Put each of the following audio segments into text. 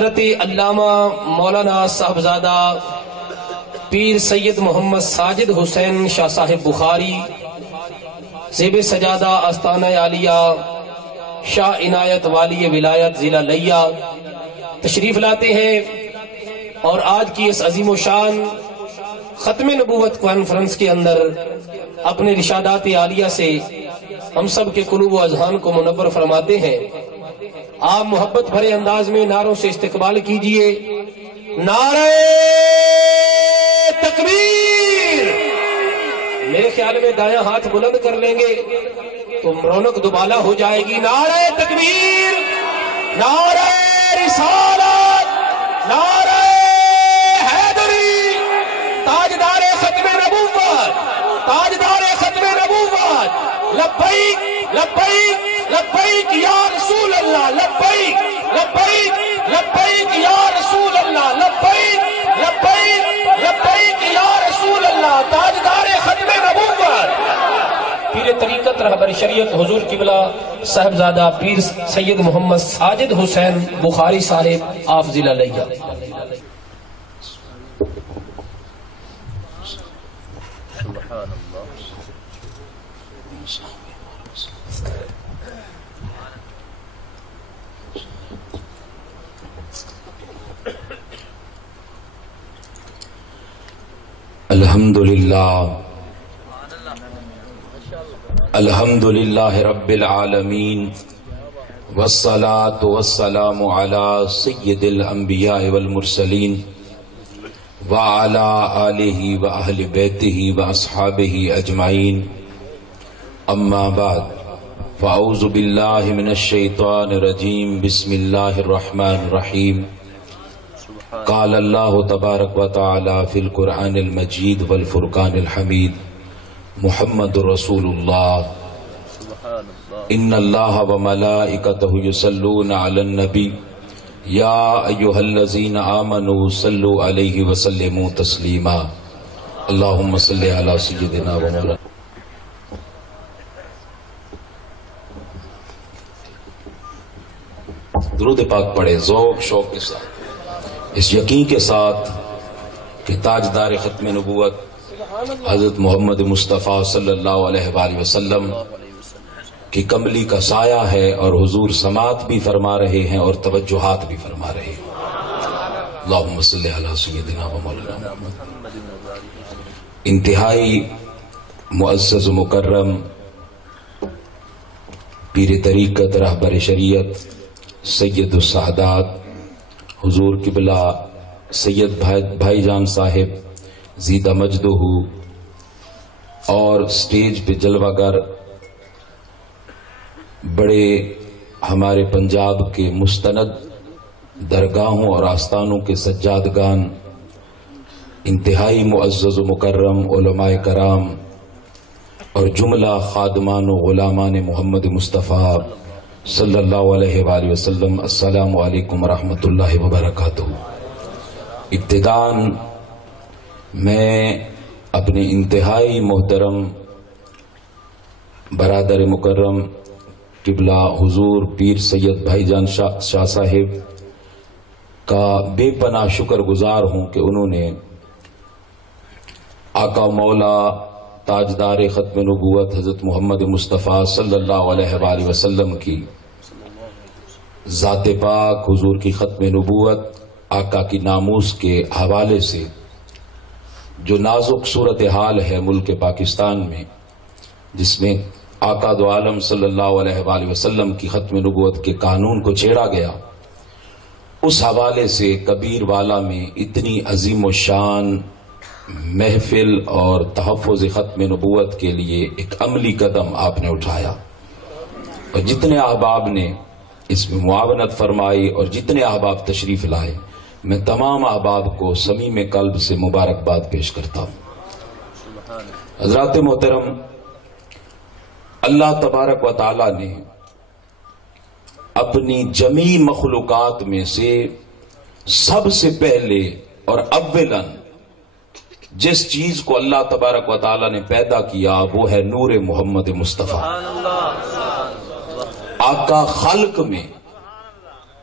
حضرت علامہ مولانا صاحبزادہ پیر سید محمد ساجد حسین شاہ صاحب بخاری زیب سجادہ آستانہ عالیہ شاہ عنایت والی ولایت ضلع لیا تشریف لاتے ہیں اور آج کی اس عظیم و شان ختم نبوت کانفرنس کے اندر اپنے رشادات عالیہ سے ہم سب کے قلوب و اذہان کو منور فرماتے ہیں۔ آپ محبت بھرے انداز میں نعروں سے استقبال کیجئے۔ نعرہ تکبیر! میرے خیال میں دایاں ہاتھ بلند کر لیں گے تو رونق دوبالا ہو جائے گی۔ نعرہ تکبیر، نعرہ رسالت، نعرہ حیدری، تاجدار ختم نبوت، تاجدار ختم نبوت، لبیک لبیک لبیک یا رسول اللہ، لبیک لبیک لبیک یا رسول اللہ، لبیک لبیک لبیک یا رسول اللہ، تاجدار ختم نبوت، پیر طریقت رہبر شریعت حضور قبلہ صاحبزادہ پیر سید محمد ساجد حسین بخاری صاحب آف ضلع لیا۔ الحمدللہ رب العالمین والصلاة والسلام علی سید الانبیاء والمرسلین وعلی آلہ واہل بیتہ واصحابہ اجمعین، اما بعد فاعوذ باللہ من الشیطان الرجیم، بسم اللہ الرحمن الرحیم۔ قال اللہ تبارک و تعالی فی القرآن المجید والفرقان الحمید، محمد رسول اللہ، ان اللہ وملائکتہ یصلون علی النبی یا ایہا الذین آمنوا صلوا علیہ وسلموا تسلیما، اللہم صلی علی سیدنا و مولانا۔ درود پاک پڑھے ذوق شوق کے ساتھ، اس یقین کے ساتھ کہ تاجدار ختم نبوت حضرت محمد مصطفیٰ صلی اللہ علیہ وآلہ وسلم کی کملی کا سایہ ہے، اور حضور سماعت بھی فرما رہے ہیں اور توجہات بھی فرما رہے ہیں۔ اللہم صلی علی سیدنا و مولانا۔ انتہائی معزز و مکرم پیر طریقت رہبر شریعت سید السعادات حضور قبلہ سید بھائی جان صاحب زیدہ مجدہ، اور سٹیج پہ جلوہ گر بڑے ہمارے پنجاب کے مستند درگاہوں اور آستانوں کے سجادگان، انتہائی معزز و مکرم علماء کرام اور جملہ خادمان و غلامان محمد مصطفیٰ صلی اللہ علیہ وآلہ وسلم، السلام علیکم ورحمۃ اللہ وبرکاتہ۔ ابتداءً میں اپنے انتہائی محترم برادر مکرم قبلہ حضور پیر سید بھائی جان شاہ صاحب کا بے پناہ شکر گزار ہوں کہ انہوں نے آقا مولا تاجدار ختم نبوت حضرت محمد مصطفیٰ صلی اللہ علیہ وآلہ وسلم کی ذات پاک، حضور کی ختم نبوت، آقا کی ناموس کے حوالے سے جو نازک صورتحال ہے ملک پاکستان میں، جس میں آقا دو عالم صلی اللہ علیہ وآلہ وسلم کی ختم نبوت کے قانون کو چھیڑا گیا، اس حوالے سے کبیر والا میں اتنی عظیم و شان محفل اور تحفظ ختم نبوت کے لیے ایک عملی قدم آپ نے اٹھایا، اور جتنے احباب نے اس میں معاونت فرمائی اور جتنے احباب تشریف لائے، میں تمام احباب کو صمیم قلب سے مبارکباد پیش کرتا ہوں۔ حضرات محترم، اللہ تبارک و تعالی نے اپنی جمیع مخلوقات میں سے سب سے پہلے اور اولاً جس چیز کو اللہ تبارک و تعالی نے پیدا کیا وہ ہے نور محمد مصطفیٰ۔ آقا خلق میں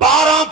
12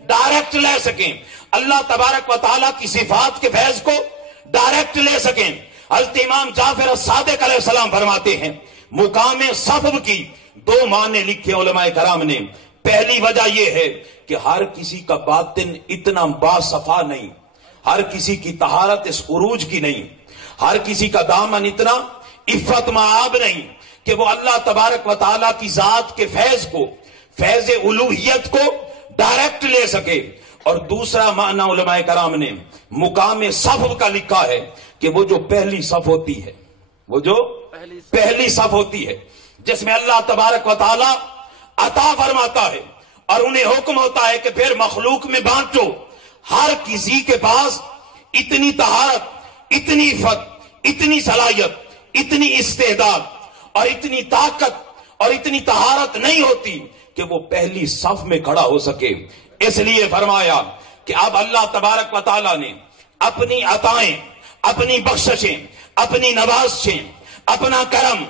ڈائریکٹ لے سکیں، اللہ تبارک و تعالیٰ کی صفات کے فیض کو ڈائریکٹ لے سکیں۔ حضرت امام جعفر الصادق علیہ السلام فرماتے ہیں مقام صفو کی دو معنی لکھے علماء کرام نے۔ پہلی وجہ یہ ہے کہ ہر کسی کا باطن اتنا باصفا نہیں، ہر کسی کی طہارت اس عروج کی نہیں، ہر کسی کا دامن اتنا عفت معاب نہیں کہ وہ اللہ تبارک و تعالیٰ کی ذات کے فیض کو، فیض الوہیت کو ڈائریکٹ لے سکے۔ اور دوسرا معنی علماء کرام نے مقام صف کا لکھا ہے کہ وہ جو پہلی صف ہوتی ہے، وہ جو پہلی صف ہوتی ہے جس میں اللہ تبارک و تعالیٰ عطا فرماتا ہے اور انہیں حکم ہوتا ہے کہ پھر مخلوق میں بانٹو، ہر کسی کے پاس اتنی طہارت، اتنی عفت، اتنی صلاحیت، اتنی استعداد اور اتنی طاقت اور اتنی طہارت نہیں ہوتی کہ وہ پہلی صف میں کھڑا ہو سکے۔ اس لیے فرمایا کہ اب اللہ تبارک و تعالیٰ نے اپنی عطائیں، اپنی بخششیں، اپنی نوازشیں، اپنا کرم،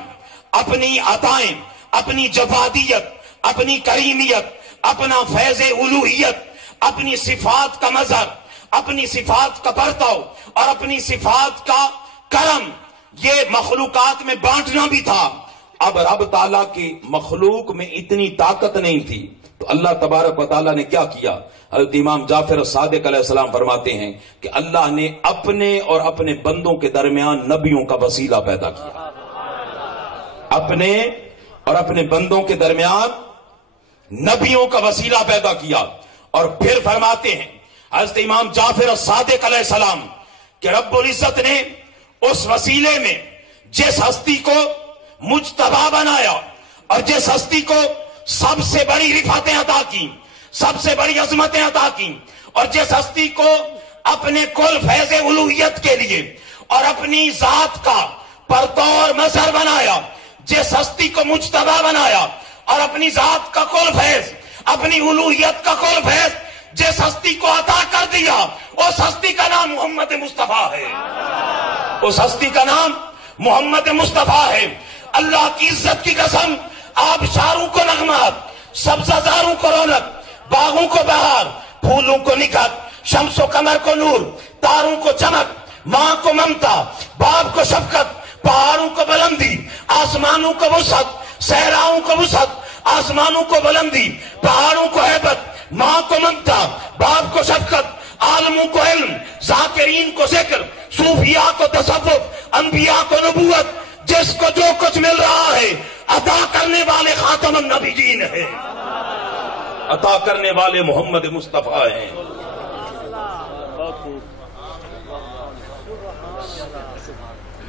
اپنی عطائیں، اپنی جفادیت، اپنی کریمیت، اپنا فیض الوہیت، اپنی صفات کا مظہر، اپنی صفات کا پرتاؤ اور اپنی صفات کا کرم یہ مخلوقات میں بانٹنا بھی تھا۔ اب رب تعالیٰ کی مخلوق میں اتنی طاقت نہیں تھی تو اللہ تبارک و تعالیٰ نے کیا کیا؟ حضرت امام جعفر الصادق علیہ السلام فرماتے ہیں کہ اللہ نے اپنے اور اپنے بندوں کے درمیان نبیوں کا وسیلہ پیدا کیا، اپنے اور اپنے بندوں کے درمیان نبیوں کا وسیلہ پیدا کیا۔ اور پھر فرماتے ہیں حضرت امام جعفر الصادق علیہ السلام کہ رب العزت نے اس وسیلے میں جس ہستی کو مجتبی بنایا اور جس ہستی کو سب سے بڑی رفعتیں عطا کی، سب سے بڑی عظمتیں عطا کی، اور جس ہستی کو اپنے کل فیض الوہیت کے لیے اور اپنی ذات کا پرتو اور مظہر بنایا، جس ہستی کو مجتبی بنایا اور اپنی ذات کا کل فیض، اپنی الوہیت کا کل فیض جس ہستی کو عطا کر دیا، اس ہستی کا نام محمد مصطفیٰ ہے، اس ہستی کا نام محمد مصطفیٰ ہے۔ اللہ کی عزت کی قسم، آبشاروں کو نغمات، سبزہ زاروں کو رونق، باغوں کو بہار، پھولوں کو نکھت، شمس و قمر کو نور، تاروں کو چمک، ماں کو ممتا، باپ کو شفقت، پہاڑوں کو بلندی، آسمانوں کو وسعت، صحراؤں کو وسعت، آسمانوں کو بلندی، پہاڑوں کو ہیبت، ماں کو ممتا، باپ کو شفقت، عالموں کو علم، ذاکرین کو ذکر، صوفیاء کو تصوف، انبیاء کو نبوت، جس کو جو کچھ مل رہا ہے عطا کرنے والے خاتم النبیین ہیں، عطا کرنے والے محمد مصطفیٰ ہیں۔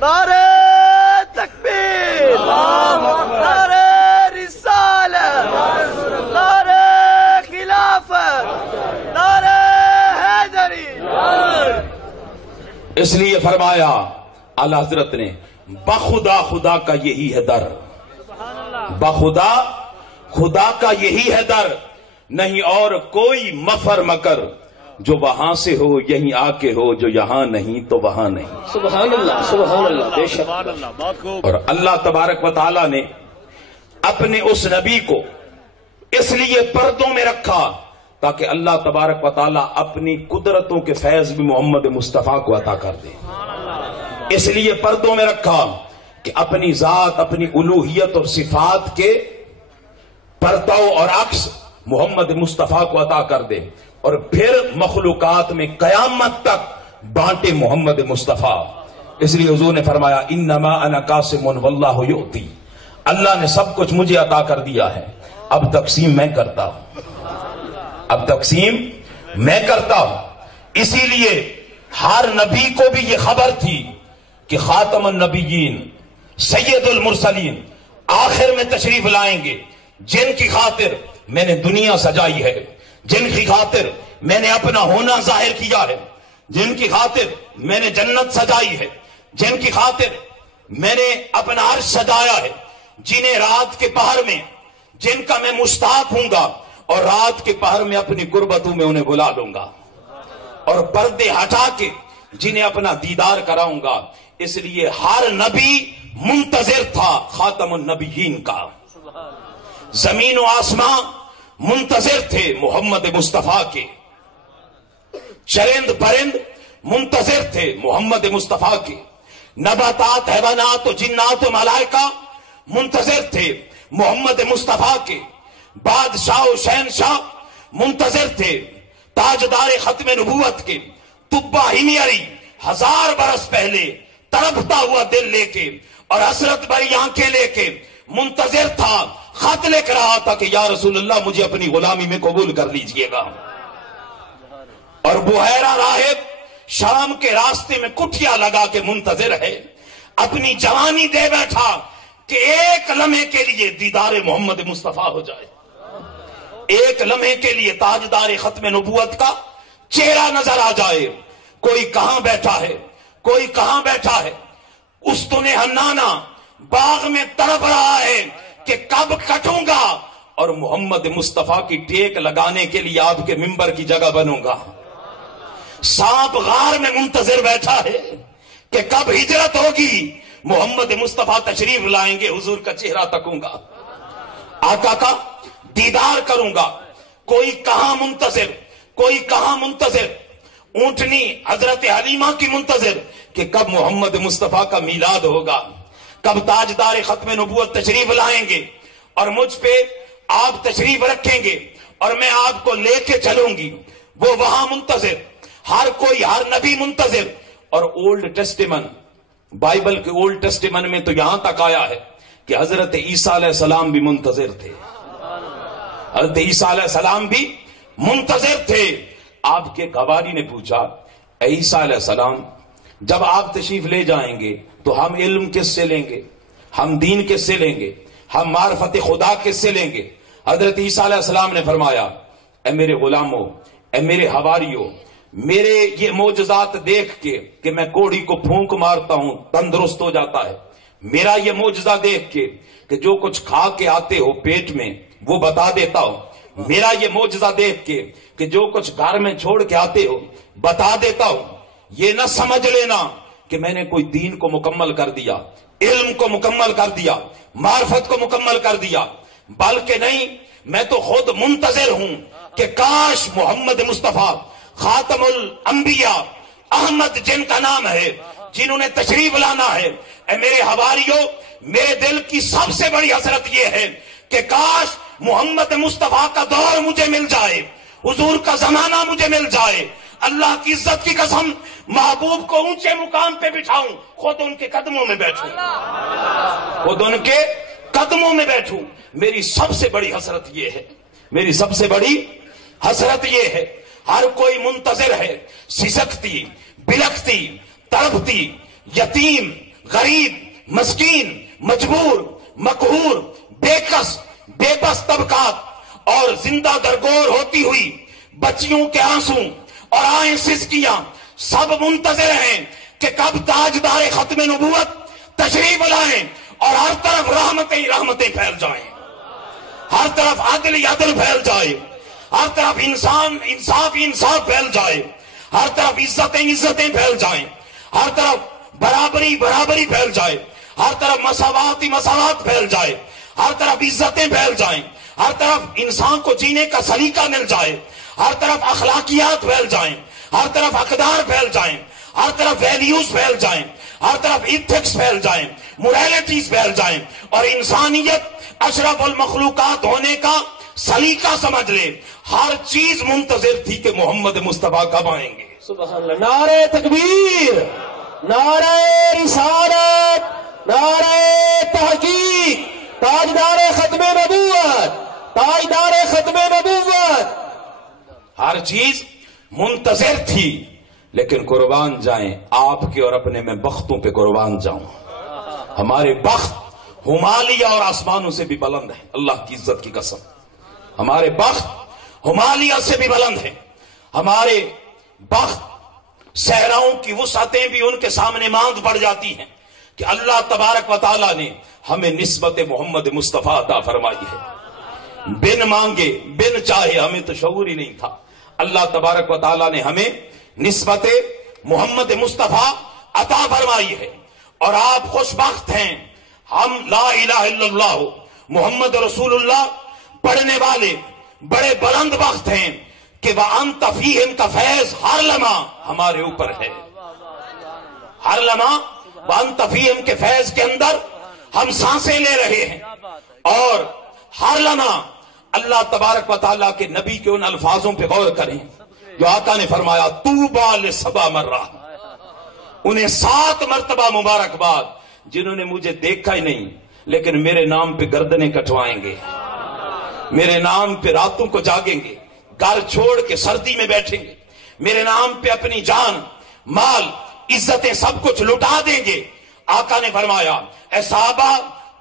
نعرہ تکبیر، نعرہ رسالت، نعرہ خلافت، نعرہ حیدری۔ اس لیے فرمایا اعلیٰ حضرت نے بخدا خدا کا یہی ہے در، بخدا خدا کا یہی ہے در، نہیں اور کوئی مفر مکر، جو وہاں سے ہو یہیں آ کے ہو، جو یہاں نہیں تو وہاں نہیں۔ سبحان اللہ، سبحان اللہ، بے شک۔ اور اللہ تبارک و تعالیٰ نے اپنے اس نبی کو اس لیے پردوں میں رکھا تاکہ اللہ تبارک و تعالیٰ اپنی قدرتوں کے فیض بھی محمد مصطفیٰ کو عطا کر دے۔ اس لیے پردوں میں رکھا کہ اپنی ذات، اپنی الوہیت اور صفات کے پرتو اور عکس محمد مصطفیٰ کو عطا کر دے، اور پھر مخلوقات میں قیامت تک بانٹے محمد مصطفیٰ۔ اس لیے حضور نے فرمایا انما انا قاسم واللہ یؤتی، اللہ نے سب کچھ مجھے عطا کر دیا ہے، اب تقسیم میں کرتا ہوں، اب تقسیم میں کرتا ہوں۔ اسی لیے ہر نبی کو بھی یہ خبر تھی کہ خاتم النبیین، سید المرسلین آخر میں تشریف لائیں گے، جن کی خاطر میں نے دنیا سجائی ہے، جن کی خاطر میں نے اپنا ہونا ظاہر کیا ہے، جن کی خاطر میں نے جنت سجائی ہے، جن کی خاطر میں نے اپنا عرش سجایا ہے، جنہیں رات کے پہر میں، جن کا میں مشتاق ہوں گا، اور رات کے پہر میں اپنی قربتوں میں انہیں بلا لوں گا، اور پردے ہٹا کے جنہیں اپنا دیدار کراؤں گا۔ اس لیے ہر نبی منتظر تھا خاتم النبیین کا۔ زمین و آسمان منتظر تھے محمد مصطفیٰ کے، چرند پرند منتظر تھے محمد مصطفیٰ کے، نباتات حیوانات و جنات و ملائکہ منتظر تھے محمد مصطفیٰ کے، بادشاہ و شہنشاہ منتظر تھے تاجدار ختم نبوت کے، طبہ ہمیری 1000 برس پہلے تڑپتا ہوا دل لے کے اور حسرت بھری آنکھیں لے کے منتظر تھا، خط لکھ رہا تھا کہ یا رسول اللہ مجھے اپنی غلامی میں قبول کر لیجئے گا۔ اور بحیرہ راہب شام کے راستے میں کٹھیا لگا کے منتظر ہے، اپنی جوانی دے بیٹھا کہ ایک لمحے کے لیے دیدار محمد مصطفیٰ ہو جائے، ایک لمحے کے لیے تاجدار ختم نبوت کا چہرہ نظر آ جائے۔ کوئی کہاں بیٹھا ہے، کوئی کہاں بیٹھا ہے، استن حنانہ باغ میں تڑپ رہا ہے کہ کب کٹوں گا اور محمد مصطفیٰ کی ٹیک لگانے کے لیے آپ کے ممبر کی جگہ بنوں گا۔ سانپ غار میں منتظر بیٹھا ہے کہ کب ہجرت ہوگی، محمد مصطفیٰ تشریف لائیں گے، حضور کا چہرہ تکوں گا، آقا کا دیدار کروں گا۔ کوئی کہاں منتظر، کوئی کہاں منتظر، اونٹنی حضرت حلیمہ کی منتظر کہ کب محمد مصطفیٰ کا میلاد ہوگا، کب تاجدار ختم نبوت تشریف لائیں گے اور مجھ پہ آپ تشریف رکھیں گے اور میں آپ کو لے کے چلوں گی۔ وہ وہاں منتظر، ہر کوئی، ہر نبی منتظر۔ اور اولڈ ٹیسٹیمن، بائبل کے اولڈ ٹیسٹیمن میں تو یہاں تک آیا ہے کہ حضرت عیسیٰ علیہ السلام بھی منتظر تھے، حضرت عیسیٰ علیہ السلام بھی منتظر تھے۔ آپ کے قواری نے پوچھا اے عیسیٰ علیہ السلام جب آپ تشریف لے جائیں گے تو ہم علم کس سے لیں گے، ہم دین کس سے لیں گے، ہم معرفت خدا کس سے لیں گے؟ حضرت عیسیٰ علیہ السلام نے فرمایا اے میرے غلاموں، اے میرے حواریوں، میرے یہ معجزات دیکھ کے کہ میں کوڑی کو پھونک مارتا ہوں تندرست ہو جاتا ہے، میرا یہ معجزہ دیکھ کے کہ جو کچھ کھا کے آتے ہو پیٹ میں وہ بتا دیتا ہوں، میرا یہ معجزہ دیکھ کے کہ جو کچھ گھر میں چھوڑ کے آتے ہو بتا دیتا ہوں، یہ نہ سمجھ لینا کہ میں نے کوئی دین کو مکمل کر دیا، علم کو مکمل کر دیا، معرفت کو مکمل کر دیا، بلکہ نہیں، میں تو خود منتظر ہوں کہ کاش محمد مصطفیٰ خاتم الانبیاء احمد جن کا نام ہے، جنہوں نے تشریف لانا ہے۔ اے میرے حواریوں، میرے دل کی سب سے بڑی حسرت یہ ہے کہ کاش محمد مصطفیٰ کا دور مجھے مل جائے، حضور کا زمانہ مجھے مل جائے، اللہ کی عزت کی قسم محبوب کو اونچے مقام پہ بٹھاؤں، خود ان کے قدموں میں بیٹھوں، خود ان کے قدموں میں بیٹھوں۔ میری سب سے بڑی حسرت یہ ہے، میری سب سے بڑی حسرت یہ ہے، ہر کوئی منتظر ہے، سسکتی، بلکتی، تڑپتی، یتیم، غریب، مسکین، مجبور، مقہور، بے کس، بے بس طبقات اور زندہ درگور ہوتی ہوئی بچیوں کے آنسو اور آئیں سسکیاں سب منتظر ہیں کہ کب تاجدار ختم نبوت تشریف لائیں اور ہر طرف رحمتیں ہی رحمتیں پھیل جائیں، ہر طرف عدل ہی عدل پھیل جائے، ہر طرف انصاف ہی انصاف پھیل جائے، ہر طرف عزتیں عزتیں پھیل جائیں، ہر طرف برابری برابری پھیل جائے، ہر طرف مساوات ہی مساوات پھیل جائے، ہر طرف عزتیں پھیل جائیں، ہر طرف انسان کو جینے کا سلیقہ مل جائے، ہر طرف اخلاقیات پھیل جائیں، ہر طرف اقدار پھیل جائیں، ہر طرف ویلیوز پھیل جائیں، ہر طرف ایتھکس پھیل جائیں، موریلٹیز پھیل جائیں، اور انسانیت اشرف المخلوقات ہونے کا سلیقہ سمجھ لے۔ ہر چیز منتظر تھی کہ محمد مصطفیٰ کب آئیں گے۔ سبحان اللہ، نعرہ تکبیر، نعرہ رسالت، نعرہ تحقیق، تاجدار ختم نبوت، تاجدار ختم نبوت۔ ہر چیز منتظر تھی، لیکن قربان جائیں آپ کے اور اپنے میں بختوں پہ قربان جاؤں۔ ہمارے بخت ہمالیہ اور آسمانوں سے بھی بلند ہے، اللہ کی عزت کی قسم، ہمارے بخت ہمالیہ سے بھی بلند ہے، ہمارے بخت صحراؤں کی وسعتیں بھی ان کے سامنے ماند پڑ جاتی ہیں کہ اللہ تبارک و تعالیٰ نے ہمیں نسبت محمد مصطفیٰ عطا فرمائی ہے، بن مانگے بن چاہے، ہمیں تو شعور ہی نہیں تھا، اللہ تبارک و تعالیٰ نے ہمیں نسبت محمد مصطفیٰ عطا فرمائی ہے، اور آپ خوش بخت ہیں۔ ہم لا الہ الا اللہ محمد رسول اللہ پڑھنے والے، بڑے بلند وقت ہیں کہ وَأَنْتَ فِيهِمْ کا فیض ہر لمحہ ہمارے اوپر ہے. ہر لمحہ وَأَنْتَ فِيهِمْ کے فیض کے اندر ہم سانسیں لے رہے ہیں. اور ہر لمحہ اللہ تبارک و تعالیٰ کے نبی کے ان الفاظوں پہ غور کریں جو آقا نے فرمایا طوبیٰ لسبع مرہ، انہیں 7 مرتبہ مبارکباد جنہوں نے مجھے دیکھا ہی نہیں لیکن میرے نام پہ گردنیں کٹوائیں گے، میرے نام پہ راتوں کو جاگیں گے، گھر چھوڑ کے سردی میں بیٹھیں گے، میرے نام پہ اپنی جان مال عزتیں سب کچھ لٹا دیں گے. آقا نے فرمایا اے صحابہ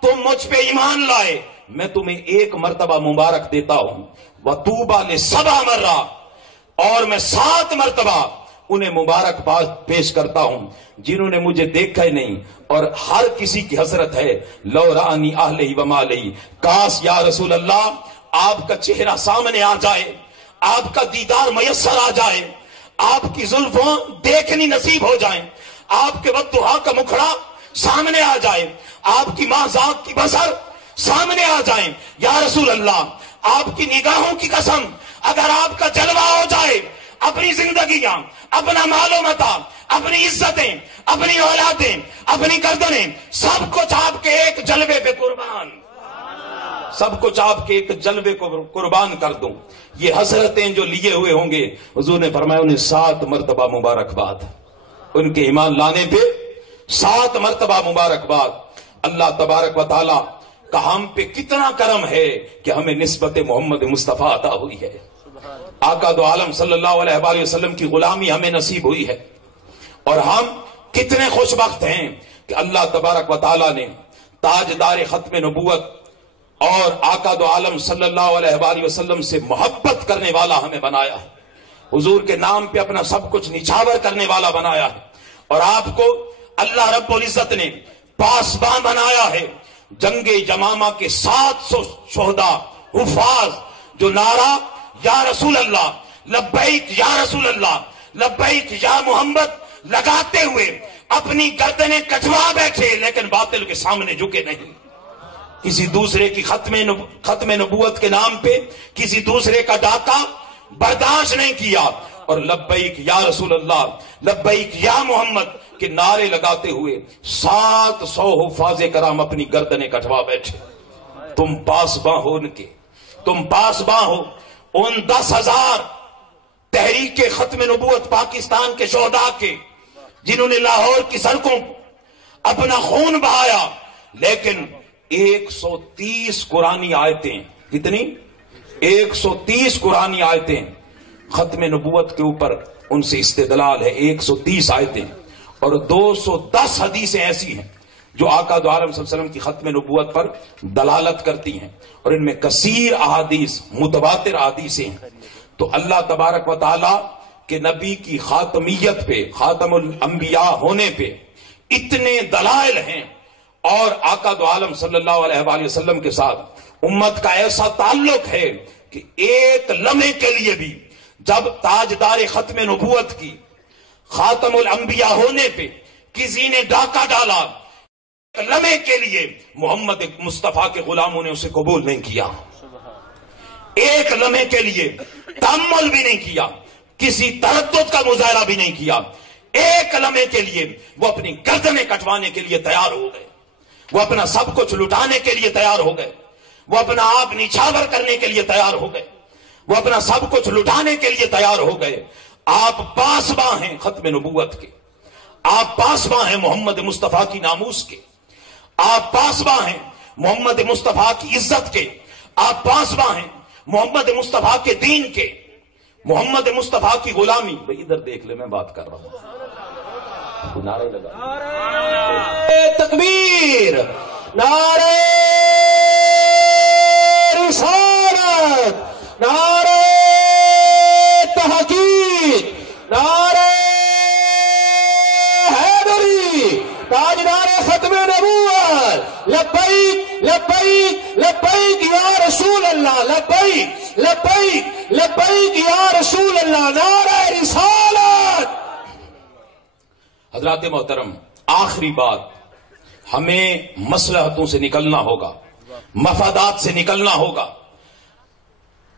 تم مجھ پہ ایمان لائے، میں تمہیں 1 مرتبہ مبارک دیتا ہوں وَطُوبَى لِسَبْعِ مرہ، اور میں 7 مرتبہ انہیں مبارکباد پیش کرتا ہوں جنہوں نے مجھے دیکھا ہی نہیں. اور ہر کسی کی حسرت ہے لو رانی اہلہ و مالہ، کاش یا رسول اللہ آپ کا چہرہ سامنے آ جائے، آپ کا دیدار میسر آ جائے، آپ کی زلفوں دیکھنی نصیب ہو جائیں، آپ کے والضحیٰ کا مکھڑا سامنے آ جائے، آپ کی ماں ذات کی بصر سامنے آ جائیں. یا رسول اللہ آپ کی نگاہوں کی قسم اگر آپ کا جلوہ ہو جائے، اپنی زندگیاں، اپنا مال و متاع، اپنی عزتیں، اپنی اولادیں، اپنی گردنیں، سب کچھ آپ کے ایک جلوے پہ قربان، سب کچھ آپ کے ایک جلوے کو قربان کر دوں. یہ حسرتیں جو لیے ہوئے ہوں گے حضور نے فرمایا انہیں 7 مرتبہ مبارکباد، ان کے ایمان لانے پہ 7 مرتبہ مبارکباد. اللہ تبارک و تعالی کا ہم پہ کتنا کرم ہے کہ ہمیں نسبت محمد مصطفیٰ عطا ہوئی ہے. آقا دو عالم صلی اللہ علیہ وآلہ وسلم کی غلامی ہمیں نصیب ہوئی ہے. اور ہم کتنے خوش بخت ہیں کہ اللہ تبارک و تعالی نے تاجدار ختم نبوت اور آقا دو عالم صلی اللہ علیہ وآلہ وسلم سے محبت کرنے والا ہمیں بنایا ہے، حضور کے نام پہ اپنا سب کچھ نچھاور کرنے والا بنایا ہے. اور آپ کو اللہ رب العزت نے پاسباں بنایا ہے. جنگ یمامہ کے 700 شہداء حفاظ جو نعرہ یا رسول اللہ لبیک یا رسول اللہ لبیک یا محمد لگاتے ہوئے اپنی گردنیں کٹوا بیٹھے لیکن باطل کے سامنے جھکے نہیں. کسی دوسرے کی ختم نبوت کے نام پہ کسی دوسرے کا ڈاکہ برداشت نہیں کیا اور لبیک یا رسول اللہ لبیک یا محمد کے نعرے لگاتے ہوئے 700 حفاظ کرام اپنی گردنیں کٹوا بیٹھے. تم پاسباں ہو ان کے، تم پاسباں ہو ان 10,000 تحریک ختم نبوت پاکستان کے شہداء کے جنہوں نے لاہور کی سڑکوں اپنا خون بہایا. لیکن 130 قرآنی آیتیں، کتنی؟ 130 قرآنی آیتیں ختم نبوت کے اوپر ان سے استدلال ہے. 130 آیتیں اور 210 حدیثیں ایسی ہیں جو آقا دو عالم صلی اللہ علیہ وسلم کی ختم نبوت پر دلالت کرتی ہیں اور ان میں کثیر احادیث متواتر احادیث ہیں. تو اللہ تبارک و تعالی کے نبی کی خاتمیت پہ، خاتم الانبیاء ہونے پہ اتنے دلائل ہیں. اور آقا دو عالم صلی اللہ علیہ وآلہ وسلم کے ساتھ امت کا ایسا تعلق ہے کہ ایک لمحے کے لیے بھی جب تاجدار ختم نبوت کی خاتم الانبیاء ہونے پہ کسی نے ڈاکہ ڈالا، ایک لمحے کے لیے محمد مصطفیٰ کے غلاموں نے اسے قبول نہیں کیا، ایک لمحے کے لیے تأمل بھی نہیں کیا، کسی تردد کا مظاہرہ بھی نہیں کیا. ایک لمحے کے لیے وہ اپنی گردنیں کٹوانے کے لیے تیار ہو گئے، وہ اپنا سب کچھ لٹانے کے لیے تیار ہو گئے، وہ اپنا آپ نچھاور کرنے کے لیے تیار ہو گئے، وہ اپنا سب کچھ لٹانے کے لیے تیار ہو گئے. آپ پاسباں ہیں ختم نبوت کے، آپ پاسباں ہیں محمد مصطفیٰ کی ناموس کے، آپ پاسباں ہیں محمد مصطفیٰ کی عزت کے، آپ پاسباں ہیں محمد مصطفیٰ کے دین کے، محمد مصطفیٰ کی غلامی. بھئی ادھر دیکھ لے، میں بات کر رہا ہوں. نعرے لگا، تکبیر، نعرے رسالت، نعرے تحقیق، نعرے حیدری، تاجدار ختم نبوت، لبیک لبیک لبیک یا رسول اللہ، لبیک لبیک لبیک یا رسول اللہ، نعرہ رسالت. حضرات محترم، آخری بات، ہمیں مصلحتوں سے نکلنا ہوگا، مفادات سے نکلنا ہوگا.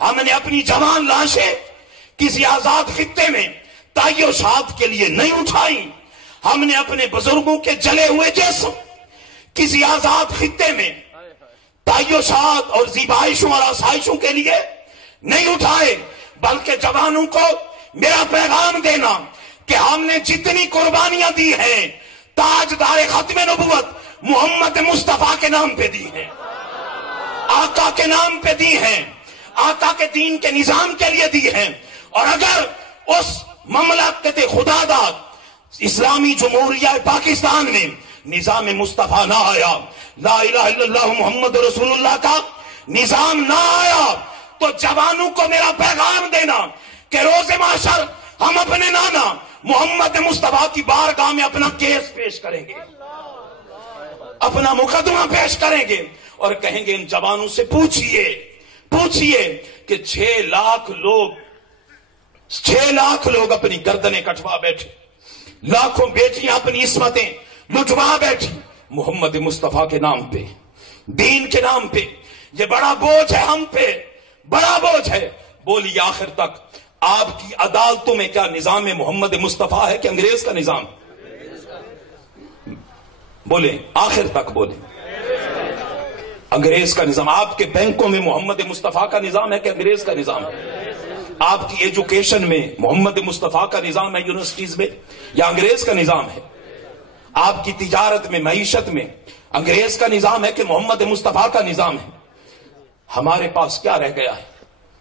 ہم نے اپنی جوان لاشیں کسی آزاد خطے میں تعیشات کے لیے نہیں اٹھائی. ہم نے اپنے بزرگوں کے جلے ہوئے جسم کسی آزاد خطے میں تعیشات اور زیبائشوں اور آسائشوں کے لیے نہیں اٹھائے، بلکہ جوانوں کو میرا پیغام دینا کہ ہم نے جتنی قربانیاں دی ہیں تاجدار ختم نبوت محمد مصطفیٰ کے نام پہ دی ہیں، آقا کے نام پہ دی ہیں، آقا کے دین کے نظام کے لیے دی ہیں. اور اگر اس مملکت خدا داد اسلامی جمہوریہ پاکستان میں نظام مصطفیٰ نہ آیا، لا الہ الا اللہ محمد رسول اللہ کا نظام نہ آیا، تو جوانوں کو میرا پیغام دینا کہ روز محشر ہم اپنے نانا محمد مصطفیٰ کی بارگاہ میں اپنا کیس پیش کریں گے، اپنا مقدمہ پیش کریں گے اور کہیں گے ان جوانوں سے پوچھئے کہ 6 لاکھ لوگ اپنی گردنیں کٹوا بیٹھے، لاکھوں بیٹیاں اپنی عصمتیں لٹوا بیٹھی محمد مصطفیٰ کے نام پہ، دین کے نام پہ. یہ بڑا بوجھ ہے ہم پہ، بڑا بوجھ ہے. بولیے آخر تک آپ کی عدالتوں میں کیا نظام محمد مصطفیٰ ہے کہ انگریز کا نظام؟ بولیں آخر تک بولیں. انگریز کا نظام. آپ کے بینکوں میں محمد مصطفیٰ کا نظام ہے کہ انگریز کا نظام ہے؟ آپ کی ایجوکیشن میں محمد مصطفیٰ کا نظام ہے یونیورسٹیز میں یا انگریز کا نظام ہے؟ آپ کی تجارت میں معیشت میں انگریز کا نظام ہے کہ محمد مصطفیٰ کا نظام ہے؟ ہمارے پاس کیا رہ گیا ہے؟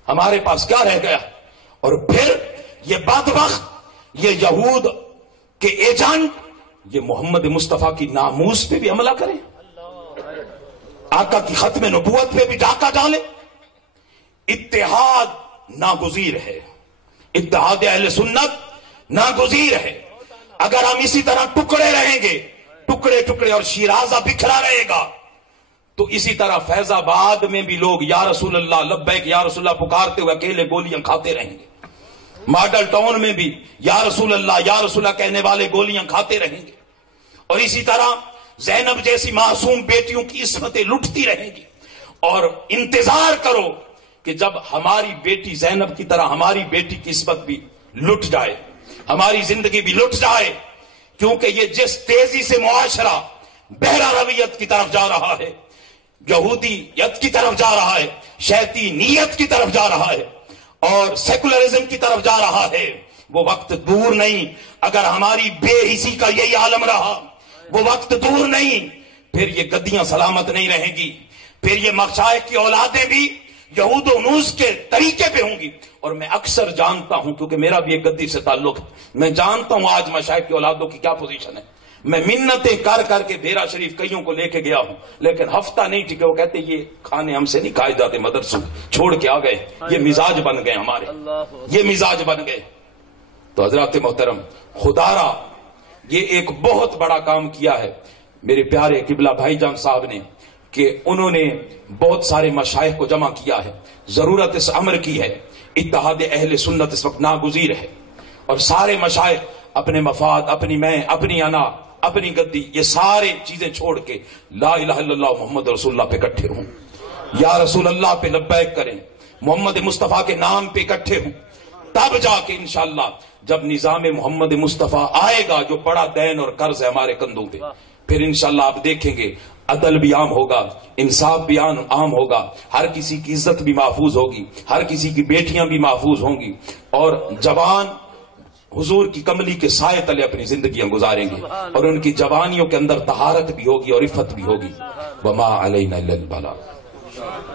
ہمارے پاس کیا رہ گیا؟ اور پھر یہ بدبخت، یہ یہود کے ایجنٹ یہ محمد مصطفیٰ کی ناموس پہ بھی حملہ کریں، آقا کی ختم نبوت پہ بھی ڈاکہ ڈالیں. اتحاد ناگزیر ہے، اتحاد اہل سنت ناگزیر ہے. اگر ہم اسی طرح ٹکڑے رہیں گے، ٹکڑے اور شیرازہ بکھرا رہے گا، تو اسی طرح فیض آباد میں بھی لوگ یا رسول اللہ لبیک یا رسول اللہ پکارتے ہوئے اکیلے گولیاں کھاتے رہیں گے. ماڈل ٹاؤن میں بھی یا رسول اللہ کہنے والے گولیاں کھاتے رہیں گے. اور اسی طرح زینب جیسی معصوم بیٹیوں کی عصمتیں لٹتی رہیں گی. اور انتظار کرو کہ جب ہماری بیٹی زینب کی طرح ہماری بیٹی کی عصمت بھی لٹ جائے، ہماری زندگی بھی لٹ جائے. کیونکہ یہ جس تیزی سے معاشرہ بحرہ رویت کی طرف جا رہا ہے، یہودیت کی طرف جا رہا ہے، شیطی نیت کی طرف جا رہا ہے اور سیکولرزم کی طرف جا رہا ہے، وہ وقت دور نہیں. اگر ہماری بے حسی کا یہی عالم رہا، وہ وقت دور نہیں. پھر یہ گدیاں سلامت نہیں رہیں گی، پھر یہ مشائخ کی اولادیں بھی یہود و انوس کے طریقے پہ ہوں گی. اور میں اکثر جانتا ہوں، کیونکہ میرا بھی ایک گدی سے تعلق ہے، میں جانتا ہوں آج مشائخ کی اولادوں کی کیا پوزیشن ہے. میں منتیں کر کے بیرا شریف کئیوں کو لے کے گیا ہوں، لیکن ہفتہ نہیں ٹکے. وہ کہتے یہ کھانے ہم سے نہیں کھائے جاتے، مدرسوں چھوڑ کے آ گئے. یہ مزاج بن گئے ہمارے، یہ مزاج بن گئے. تو حضرات محترم، خدا را یہ ایک بہت بڑا کام کیا ہے میرے پیارے قبلہ بھائی جان صاحب نے، کہ انہوں نے بہت سارے مشائخ کو جمع کیا ہے. ضرورت اس امر کی ہے، اتحاد اہل سنت اس وقت ناگزیر ہے. اور سارے مشائخ اپنے مفاد، اپنی میں، اپنی انا، اپنی گدی، یہ سارے چیزیں چھوڑ کے لا الہ الا اللہ محمد رسول اللہ پہ اکٹھے ہوں، یا رسول اللہ پہ لبیک کریں، محمد مصطفیٰ کے نام پہ اکٹھے ہوں. تب جا کے انشاءاللہ جب نظام محمد مصطفیٰ آئے گا، جو بڑا دین اور قرض ہے ہمارے کندھوں پہ، پھر انشاءاللہ آپ دیکھیں گے عدل بھی عام ہوگا، انصاف بھی عام ہوگا، ہر کسی کی عزت بھی محفوظ ہوگی، ہر کسی کی بیٹیاں بھی محفوظ ہوں گی، اور جوان حضور کی کملی کے سائے تلے اپنی زندگیاں گزاریں گے، اور ان کی جوانیوں کے اندر طہارت بھی ہوگی اور عفت بھی ہوگی. وما علینا الا البلاغ.